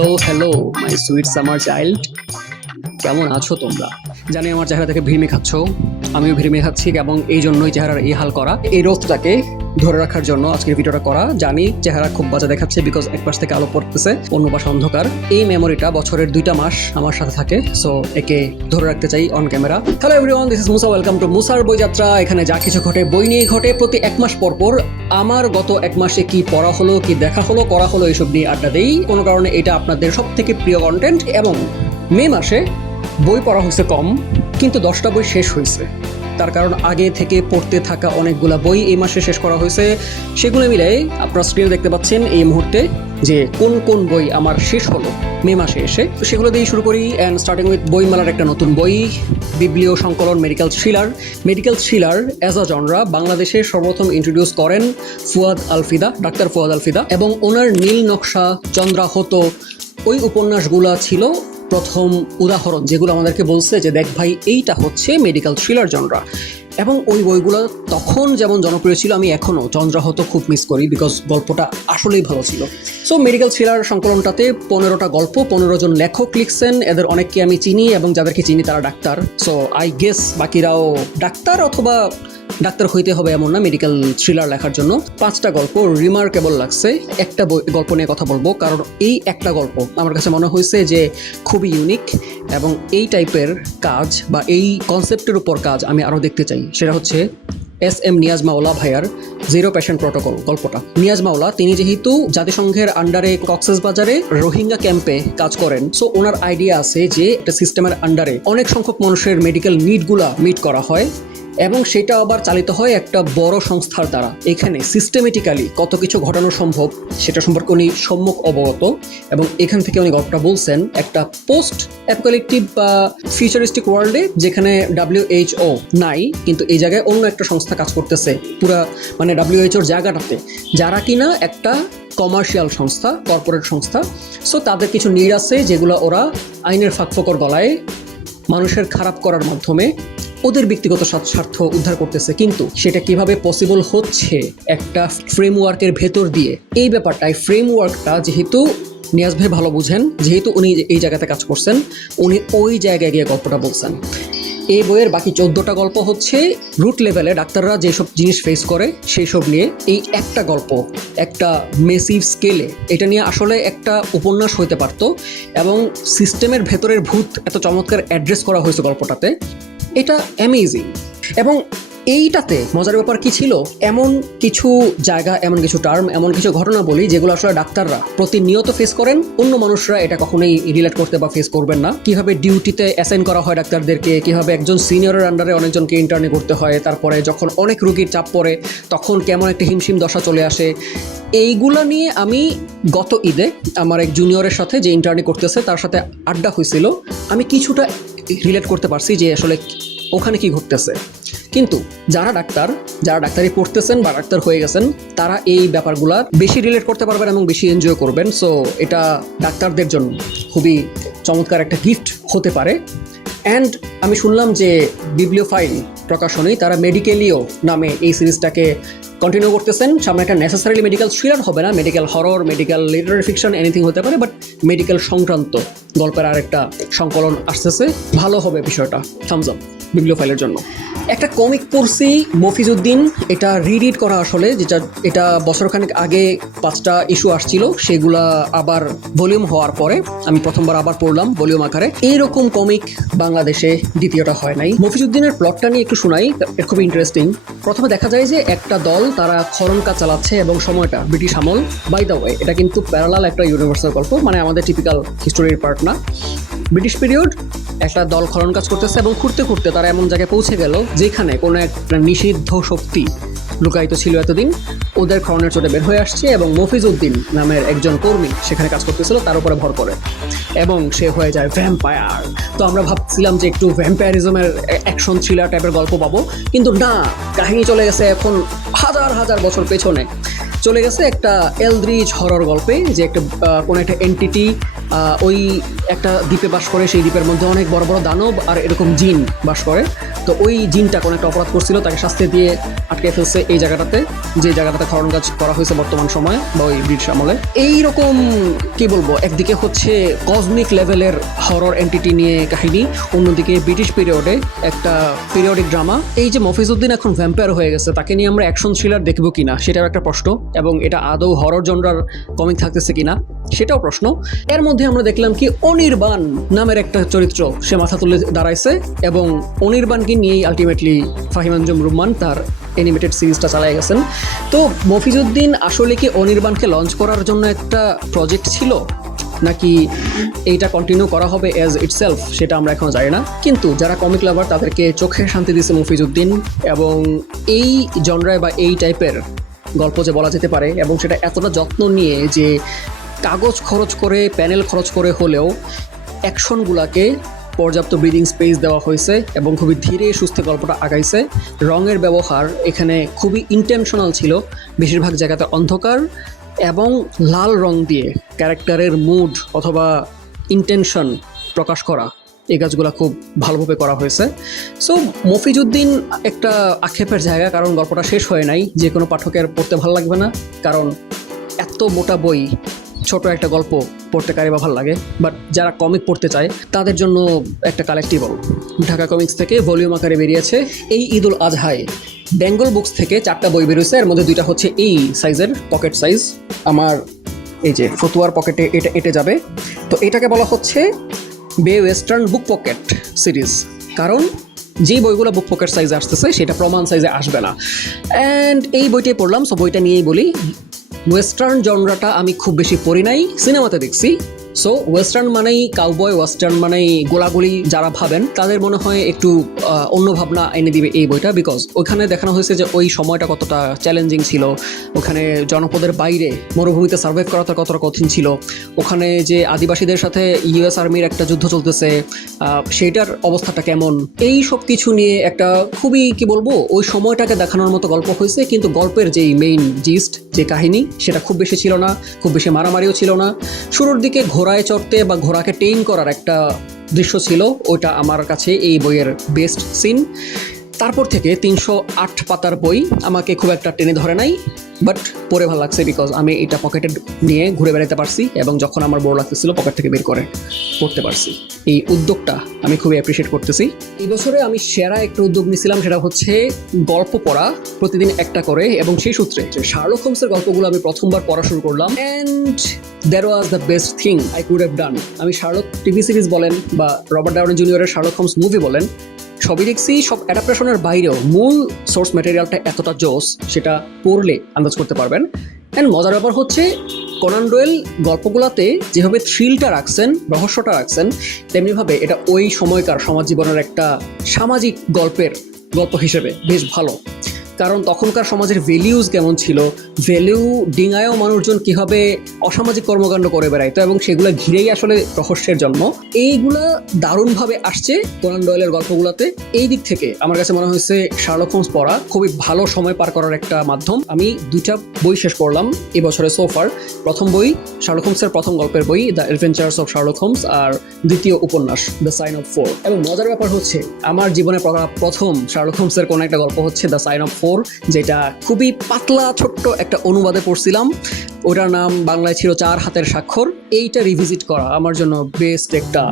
Hello hello my sweet summer child, কেমন আছো তোমরা? জানি আমার চেহারা থেকে ভিড়মি খাচ্ছ, আমিও ভিড়মি খাচ্ছি এবং এই জন্যই চেহারার এই হাল করা। এই রোদটাকে ধরে রাখার জন্য আজকের ভিডিওটা করা। জানি চেহারা খুব বাজে দেখাচ্ছে বিকজ এক পাশ থেকে আলো পড়তেছে, অন্য পাশে অন্ধকার। এই মেমোরিটা বছরের 2টা মাস আমার সাথে থাকে, সো একে ধরে রাখতে চাই on camera. Hello everyone, this is Musa, welcome to মুসার বইযাত্রা। এখানে যা কিছু ঘটে বই নিয়ে ঘটে। প্রতি 1 মাস পর পর আমার গত 1 মাসে কি পড়া হলো, কি দেখা হলো, করা হলো, এইসব নিয়ে আড্ডা দেই। কোনো কারণে এটা আপনাদের সব থেকে প্রিয় কন্টেন্ট। এবং মে মাসে বই পড়া হয়েছে কম, কিন্তু 10টা বই শেষ হয়েছে। তার কারণ আগে থেকে পড়তে থাকা অনেকগুলো বই এই মাসে শেষ করা হয়েছে। সেগুলো মিলে আপনারা স্ক্রিনে দেখতে পাচ্ছেন এই মুহূর্তে যে কোন কোন বই আমার শেষ হলো মে মাসে এসে। তো সেগুলো দিয়েই শুরু করি। অ্যান্ড স্টার্টিং উইথ বইমেলার একটা নতুন বই, বিবলিও সংকলন medical thriller. Medical thriller as a genre বাংলাদেশে সর্বপ্রথম ইন্ট্রোডিউস করেন ফুয়াদ আলফিদা, ডাক্তার ফুয়াদ আলফিদা। এবং ওনার নীল নকশা, চন্দ্রাহত, ওই উপন্যাসগুলা ছিল প্রথম উদাহরণ, যেগুলো আমাদেরকে বলছে যে দেখ ভাই, এইটা হচ্ছে মেডিকেল থ্রিলার জনরা। এবং ওই বইগুলো তখন যেমন জনপ্রিয় ছিল, আমি এখনও চন্দ্রাহত খুব মিস করি বিকজ গল্পটা আসলেই ভালো ছিল। সো মেডিকেল থ্রিলার সংকলনটাতে 15টা গল্প, 15 জন লেখক লিখছেন। এদের অনেককে আমি চিনি এবং যাদেরকে চিনি তারা ডাক্তার। সো আই গেস বাকিরাও ডাক্তার, অথবা ডাক্তার হইতে হবে এমন না মেডিকেল থ্রিলার লেখার জন্য। 5টা গল্প রিমার্কেবল লাগছে। একটা গল্প নিয়ে কথা বলবো, কারণ এই একটা গল্প আমার কাছে মনে হয়েছে যে খুবই ইউনিক, এবং এই টাইপের কাজ বা এই কনসেপ্টের উপর কাজ আমি আরও দেখতে চাই। সেটা হচ্ছে SM নিয়াজ মাওলা ভাইয়ার জিরো পেশেন্ট প্রটোকল গল্পটা। নিয়াজ মাওলা, তিনি যেহেতু জাতিসংঘের আন্ডারে কক্সবাজারে রোহিঙ্গা ক্যাম্পে কাজ করেন, সো ওনার আইডিয়া আছে যে একটা সিস্টেমের আন্ডারে অনেক সংখ্যক মানুষের মেডিকেল নিডগুলা মিট করা হয়, এবং সেটা আবার চালিত হয় একটা বড় সংস্থার দ্বারা। এখানে সিস্টেমেটিক্যালি কত কিছু ঘটানো সম্ভব সেটা সম্পর্কে উনি সম্যক অবগত। এবং এখান থেকে উনি গল্পটা বলছেন একটা পোস্ট অ্যাপোকালিপটিক বা ফিউচারিস্টিক ওয়ার্ল্ডে, যেখানে WHO নাই, কিন্তু এই জায়গায় অন্য একটা সংস্থা কাজ করতেছে পুরা, মানে WHOর জায়গাটাতে, যারা কিনা একটা কমার্শিয়াল সংস্থা, কর্পোরেট সংস্থা। সো তাদের কিছু নিড আছে যেগুলো ওরা আইনের ফাঁকফোকর গলায় মানুষের খারাপ করার মাধ্যমে ওদের ব্যক্তিগত স্বার্থ উদ্ধার করতেছে। কিন্তু সেটা কিভাবে পসিবল হচ্ছে একটা ফ্রেমওয়ার্কের ভেতর দিয়ে, এই ব্যাপারটাই ফ্রেমওয়ার্কটা যেহেতু নিয়াজ ভাই ভালো বুঝেন, যেহেতু উনি এই জায়গাতে কাজ করছেন, উনি ওই জায়গায় গিয়ে গল্পটা বলছেন। এই বইয়ের বাকি 14টা গল্প হচ্ছে রুট লেভেলে ডাক্তাররা যেসব জিনিস ফেস করে সেই সব নিয়ে। এই একটা গল্প একটা মেসিভ স্কেলে, এটা নিয়ে আসলে একটা উপন্যাস হইতে পারতো। এবং সিস্টেমের ভেতরের ভূত এত চমৎকার অ্যাড্রেস করা হয়েছে গল্পটাতে, এটা অ্যামেজিং। এবং এইটাতে মজার ব্যাপার কি ছিল, এমন কিছু জায়গা, এমন কিছু টার্ম, এমন কিছু ঘটনা বলি যেগুলো আসলে ডাক্তাররা প্রতিনিয়ত ফেস করেন, অন্য মানুষরা এটা কখনোই রিলেট করতে বা ফেস করবেন না। কিভাবে ডিউটিতে অ্যাসাইন করা হয় ডাক্তারদেরকে, কিভাবে একজন সিনিয়রের আন্ডারে অনেকজনকে ইন্টার্নি করতে হয়, তারপরে যখন অনেক রোগীর চাপ পড়ে তখন কেমন একটা হিমশিম দশা চলে আসে। এইগুলা নিয়ে আমি গত ঈদে আমার এক জুনিয়রের সাথে, যে ইন্টার্নি করতেছে, তার সাথে আড্ডা হয়েছিল। আমি কিছুটা রিলেট করতে পারছি যে আসলে ওখানে কি ঘটতেছে। কিন্তু যারা ডাক্তারি পড়তেছেন বা ডাক্তার হয়ে গেছেন, তারা এই ব্যাপারগুলা বেশি রিলেট করতে পারবেন এবং বেশি এনজয় করবেন। সো এটা ডাক্তারদের জন্য খুবই চমৎকার একটা গিফট হতে পারে। অ্যান্ড আমি শুনলাম যে বিবলিওফাইল প্রকাশনী তারা মেডিকেলিও নামে এই সিরিজটাকে কন্টিনিউ করতেছেন। সামনে একটা নেসেসারিলি মেডিকেল থ্রিলার হবে না, medical horror, medical Literary fiction, anything হতে পারে, বাট মেডিকেল সংক্রান্ত গল্পের আর একটা সংকলন আসতেছে। ভালো হবে বিষয়টা, থামস আপ বিবলিওফাইলের জন্য। একটা কমিক পড়ছি মফিজউদ্দিন, এটা রিড করা আসলে, এটা বছরখানেক আগে 5টা ইস্যু আসছিল, সেগুলা আবার ভলিউম হওয়ার পরে আমি প্রথমবার আবার পড়লাম ভলিউম আকারে। এইরকম কমিক বাংলাদেশে দ্বিতীয়টা হয় নাই। মফিজউদ্দিনের প্লটটা নিয়ে একটু শোনাই, খুব ইন্টারেস্টিং। প্রথমে দেখা যায় যে একটা দল, তারা খনন কাজ চালাচ্ছে এবং সময়টা ব্রিটিশ আমল। বাই দ্য ওয়ে, এটা কিন্তু প্যারালাল একটা ইউনিভার্সাল গল্প, মানে আমাদের টিপিক্যাল হিস্টোরির পার্ট না। ব্রিটিশ পিরিয়ড, একটা দল খনন কাজ করতেছে এবং ঘুরতে ঘুরতে তারা এমন জায়গায় পৌঁছে গেল যেখানে কোনো একটা নিষিদ্ধ শক্তি লুকায়িত ছিল এতদিন, ওদের খননের চোটে বের হয়ে আসছে। এবং মফিজউদ্দিন নামের একজন কর্মী সেখানে কাজ করতেছিল, তার উপরে ভর করে, এবং সে হয়ে যায় ভ্যাম্পায়ার। তো আমরা ভাবছিলাম যে একটু ভ্যাম্পায়ারিজমের অ্যাকশন থ্রিলার টাইপের গল্প পাবো, কিন্তু না, কাহিনী চলে গেছে এখন হাজার হাজার বছর পেছনে। চলে গেছে একটা এলদ্রিজ হরর গল্পে, যে একটা কোনো একটা এন্টিটি ওই একটা দ্বীপে বাস করে, সেই দ্বীপের মধ্যে অনেক বড় বড় দানব আর এরকম জিন বাস করে। তো ওই জিনটা কোনো একটা অপরাধ করছিল, তাকে শাস্তি দিয়ে আটকে ফেলছে এই জায়গাটাতে, যে জায়গাটাতে খনন কাজ করা হয়েছে বর্তমান সময়ে বা ওই ব্রিটিশ আমলে। এইরকম কি বলবো, একদিকে হচ্ছে কসমিক লেভেলের হরর এন্টিটি নিয়ে কাহিনী, অন্যদিকে ব্রিটিশ পিরিয়ডে একটা পিরিয়ডিক ড্রামা। এই যে মফিজউদ্দিন এখন ভ্যাম্পায়ার হয়ে গেছে, তাকে নিয়ে আমরা অ্যাকশন থ্রিলার দেখবো কিনা সেটাও একটা প্রশ্ন, এবং এটা আদৌ হরর জনরার কমিক থাকতেছে কিনা সেটাও প্রশ্ন। এর মধ্যে আমরা দেখলাম কি অনির্বাণ নামের একটা চরিত্র সে মাথা তুলে দাঁড়াইছে, এবং অনির্বাণকে নিয়েই আলটিমেটলি ফাহিম আঞ্জুম রুম্মান তার অ্যানিমেটেড সিরিজটা চালিয়ে গেছেন। তো মফিজউদ্দিন আসলে কি অনির্বাণকে লঞ্চ করার জন্য একটা প্রজেক্ট ছিল, নাকি এইটা কন্টিনিউ করা হবে অ্যাজ ইটসেলফ, সেটা আমরা এখনো জানি না। কিন্তু যারা কমিক লাভার তাদেরকে চোখে শান্তি দিয়েছে মফিজউদ্দিন, এবং এই জনরায় বা এই টাইপের গল্প যে বলা যেতে পারে, এবং সেটা এতটা যত্ন নিয়ে যে কাগজ খরচ করে, প্যানেল খরচ করে হলেও অ্যাকশনগুলোকে পর্যাপ্ত ব্রিদিং স্পেস দেওয়া হয়েছে এবং খুবই ধীরে সুস্থে গল্পটা আগাইছে। রঙের ব্যবহার এখানে খুবই ইন্টেনশনাল ছিল, বেশিরভাগ জায়গাতে অন্ধকার এবং লাল রং দিয়ে ক্যারেক্টারের মুড অথবা ইন্টেনশন প্রকাশ করা, এই কাজগুলো খুব ভালোভাবে করা হয়েছে। সো মফিজউদ্দিন একটা আক্ষেপের জায়গা, কারণ গল্পটা শেষ হয় নাই, যে কোনো পাঠকের পড়তে ভালো লাগবে না, কারণ এত মোটা বই ছোট একটা গল্প পড়তে কারে বা ভালো লাগে। বাট যারা কমিক পড়তে চায় তাদের জন্য একটা কালেক্টিবল ঢাকা কমিক্স থেকে ভলিউম আকারে বেরিয়েছে। এই ঈদুল আজহায় বেঙ্গল বুকস থেকে 4টা বই বেরোয়েছে, এর মধ্যে 2টা হচ্ছে এই সাইজের, পকেট সাইজ। আমার এই যে ফতুয়ার পকেটে এটা এঁটে যাবে। তো এটাকে বলা হচ্ছে বে ওয়েস্টার্ন বুক পকেট সিরিজ, কারণ যে বইগুলো বুক পকেট সাইজে আসতেছে সেটা প্রমাণ সাইজে আসবে না। অ্যান্ড এই বইটাই পড়লাম, সো বইটা নিয়েই বলি। ওয়েস্টার্ন জনরাটা আমি খুব বেশি পড়ি নাই, সিনেমাতে দেখছি। সো ওয়েস্টার্ন মানেই কাউবয়, ওয়েস্টার্ন মানেই গোলাগুলি, যারা ভাবেন তাদের মনে হয় একটু অন্য ভাবনা এনে দিবে এই বইটা, বিকজ ওখানে দেখানো হয়েছে যে ওই সময়টা কতটা চ্যালেঞ্জিং ছিল, ওখানে জনপদের বাইরে মরুভূমিতে সার্ভাইভ করাটা কতটা কঠিন ছিল, ওখানে যে আদিবাসীদের সাথে ইউএস আর্মির একটা যুদ্ধ চলতেছে সেইটার অবস্থাটা কেমন, এই সব কিছু নিয়ে একটা খুবই কি বলবো ওই সময়টাকে দেখানোর মতো গল্প হয়েছে। কিন্তু গল্পের যেই মেইন জিস্ট, যে কাহিনী, সেটা খুব বেশি ছিল না, খুব বেশি মারামারিও ছিল না। শুরুর দিকে ঘোড়ায় চড়তে বা ঘোড়াকে টেইন করার একটা দৃশ্য ছিল, ওইটা আমার কাছে এই বইয়ের বেস্ট সিন। তারপর থেকে 308 পাতার বই আমাকে খুব একটা টেনে ধরে নাই, বাট পড়ে ভালো লাগছে, বিকজ আমি এটা পকেটে নিয়ে ঘুরে বেড়াতে পারছি, এবং যখন আমার বোর লাগতেছিল পকেট থেকে বের করে পড়তে পারছি। এই উদ্যোগটা আমি খুবই অ্যাপ্রিসিয়েট করতেছি। এই বছরে আমি সেরা একটা উদ্যোগ নিয়েছিলাম, সেটা হচ্ছে গল্প পড়া প্রতিদিন একটা করে, এবং সেই সূত্রে শার্লক হোমসের গল্পগুলো আমি প্রথমবার পড়া শুরু করলাম, and that was the best thing I could have done. আমি শার্লক টিভি সিরিজ বলেন বা রবার্ট ডাউনি জুনিয়রের শার্লক হোমস মুভি বলেন, সবই দেখছি, সব অ্যাডাপ্টেশনের বাইরেও মূল সোর্স ম্যাটেরিয়ালটা এতটা জোস, সেটা পড়লে আন্দাজ করতে পারবেন। অ্যান্ড মজার ব্যাপার হচ্ছে কোনান ডয়েল গল্পগুলোতে যেভাবে থ্রিলটা রাখছেন, রহস্যটা রাখছেন, তেমনিভাবে এটা ওই সময়কার সমাজ জীবনের একটা সামাজিক গল্প হিসেবে বেশ ভালো। কারণ তখনকার সমাজের ভ্যালিউজ কেমন ছিল, ভ্যালিউ ডিঙায়ও মানুষজন কীভাবে অসামাজিক কর্মকাণ্ড করে বেড়াইতো, এবং সেগুলো ঘিরেই আসলে রহস্যের জন্ম। এইগুলা দারুণভাবে আসছে কোনান ডয়েলের গল্পগুলোতে। এই দিক থেকে আমার কাছে মনে হয়েছে শার্লক হোমস পড়া খুবই ভালো সময় পার করার একটা মাধ্যম। আমি 2টা বই শেষ করলাম এবছরে সোফার। প্রথম বই শার্লক হোমসের প্রথম গল্পের বই the adventures of Sherlock Holmes, আর দ্বিতীয় উপন্যাস দ্য সাইন অফ 4। এবং মজার ব্যাপার হচ্ছে আমার জীবনে পড়া প্রথম শার্লক হোমসের কোনো একটা গল্প হচ্ছে দ্য সাইন অফ 4, যেটা খুবই পাতলা ছোট্ট একটা অনুবাদে পড়ছিলাম। ওটার নাম বাংলায় ছিল 4 হাতের স্বাক্ষর। এইটা রিভিজিট করা আমার জন্য বেস্ট একটা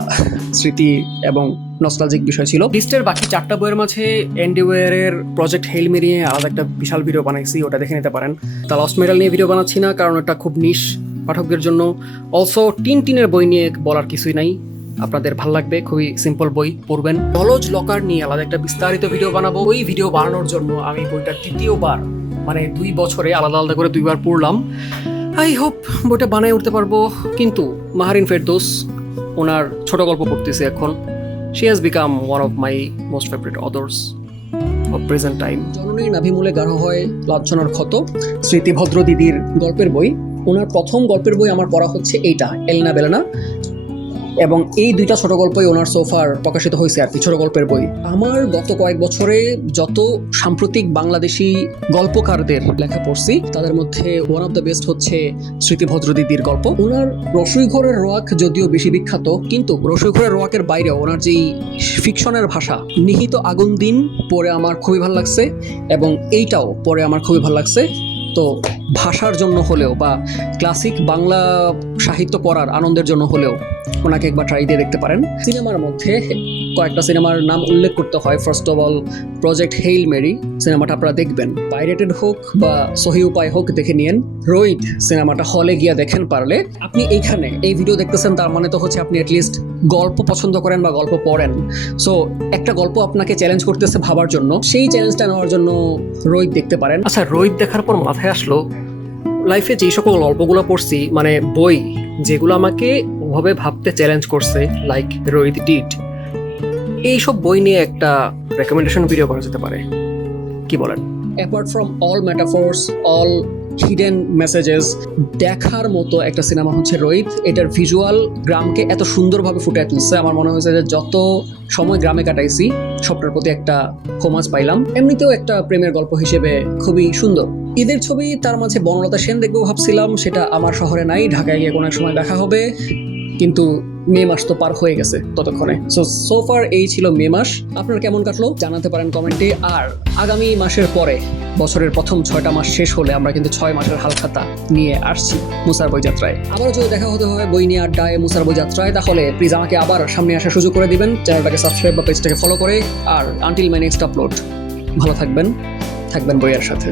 স্মৃতি এবং নস্টালজিক বিষয় ছিল। লিস্টের বাকি 4টা বইয়ের মাঝে অ্যান্ডি ওয়্যারের প্রজেক্ট হেইল মেরি নিয়ে আলাদা একটা বিশাল ভিডিও বানাইছি, ওটা দেখে নিতে পারেন। দ্য লস্ট মেডাল নিয়ে ভিডিও বানাচ্ছি না, কারণ এটা খুব নিশ পাঠকদের জন্য। অলসো টিনের বই নিয়ে বলার কিছুই নাই, আপনাদের ভালো লাগবে, খুবই সিম্পল বই, পড়বেন। নলেজ লকার নিয়ে আলাদা একটা বিস্তারিত ভিডিও বানাবো। ওই ভিডিও বানানোর জন্য আমি বইটা তৃতীয়বার, মানে 2 বছরে আলাদা আলাদা করে 2বার পড়লাম। আই হোপ বইটা বানায় উঠতে পারবো। কিন্তু মাহারিন ফেরদৌস, ওনার ছোট গল্প পড়তেছি এখন। She has become one of my most favourite authors of present time. জননীর নাভিমূলে গাঢ় হয় লাঞ্ছনার ক্ষত, স্মৃতিভদ্র দিদির গল্পের বই। ওনার প্রথম গল্পের বই আমার পড়া হচ্ছে এইটা, এলনা বেলেনা। এবং এই দুইটা ছোট গল্পই ওনার সোফার প্রকাশিত হয়েছে আর কি, ছোট গল্পের বই। আমার গত কয়েক বছরে যত সাম্প্রতিক বাংলাদেশি গল্পকারদের লেখা পড়ছি তাদের মধ্যে ওয়ান অফ দ্য বেস্ট হচ্ছে স্মৃতি ভদ্রদিদির গল্প। ওনার রসুইঘরের রোয়াক যদিও বেশি বিখ্যাত, কিন্তু রসুইঘরের রোয়াকের বাইরেও ওনার যেই ফিকশনের ভাষা নিহিত আগুন দিন পড়ে আমার খুবই ভালো লাগছে, এবং এইটাও পড়ে আমার খুবই ভালো লাগছে। তো ভাষার জন্য হলেও বা ক্লাসিক বাংলা সাহিত্য পড়ার আনন্দের জন্য হলেও ওনাকে একবার ট্রাই দিয়ে দেখতে পারেন। সিনেমার মধ্যে কয়েকটা সিনেমার নাম উল্লেখ করতে হয়। First of all project Hail Mary সিনেমাটা আপনারা দেখবেন, পাইরেটেড হোক বা সহি উপায় হোক দেখে নিয়েন। রোহিত সিনেমাটা হলে গিয়ে দেখেন পারলে। আপনি এইখানে এই ভিডিও দেখতেছেন তার মানে তো হচ্ছে আপনি অ্যাটলিস্ট গল্প পছন্দ করেন বা গল্প পড়েন। সো একটা গল্প আপনাকে চ্যালেঞ্জ করতেছে ভাবার জন্য, সেই চ্যালেঞ্জটা নেওয়ার জন্য রোহিত দেখতে পারেন। আচ্ছা, রোহিত দেখার পর মাথায় আসলো লাইফে যেই সকল গল্পগুলো পড়ছি, মানে বই যেগুলো আমাকে ওভাবে ভাবতে চ্যালেঞ্জ করছে, লাইক রোহিত ডিড, এইসব বই নিয়ে একটা রেকমেন্ডেশন ভিডিও করা যেতে পারে, কি বলেন? Apart from all metaphors, all hidden messages, দেখার মতো একটা সিনেমা হচ্ছে রোহিত। এটার ভিজুয়াল গ্রামকে এত সুন্দরভাবে ফুটিয়ে তুলছে, আমার মনে হয়েছে যে যত সময় গ্রামে কাটাইছি সবটার প্রতি একটা হোমাজ পাইলাম। এমনিতেও একটা প্রেমের গল্প হিসেবে খুবই সুন্দর। ঈদের ছবি তার মাঝে বনলতা সেন দেখবো ভাবছিলাম, সেটা আমার শহরে নাই, ঢাকায় গিয়ে কোনো এক সময় দেখা হবে, কিন্তু মে মাস তো পার হয়ে গেছে ততক্ষণে। সো ফার এই ছিল মে মাস। আপনার কেমন কাটলো জানাতে পারেন কমেন্টে। আর আগামী মাসের পরে বছরের প্রথম 6টা মাস শেষ হলে আমরা কিন্তু 6 মাসের হালখাতা নিয়ে আসছি মুসার বই যাত্রায়। আবারও যদি দেখা হতে হয় বই নিয়ে আড্ডায় মুসার বই যাত্রায়, তাহলে প্লিজ আমাকে আবার সামনে আসার সুযোগ করে দিবেন, চ্যানেলটাকে সাবস্ক্রাইব বা পেজটাকে ফলো করে। আর আনটিল মাই নেক্সট আপলোড, ভালো থাকবেন বইয়ের সাথে।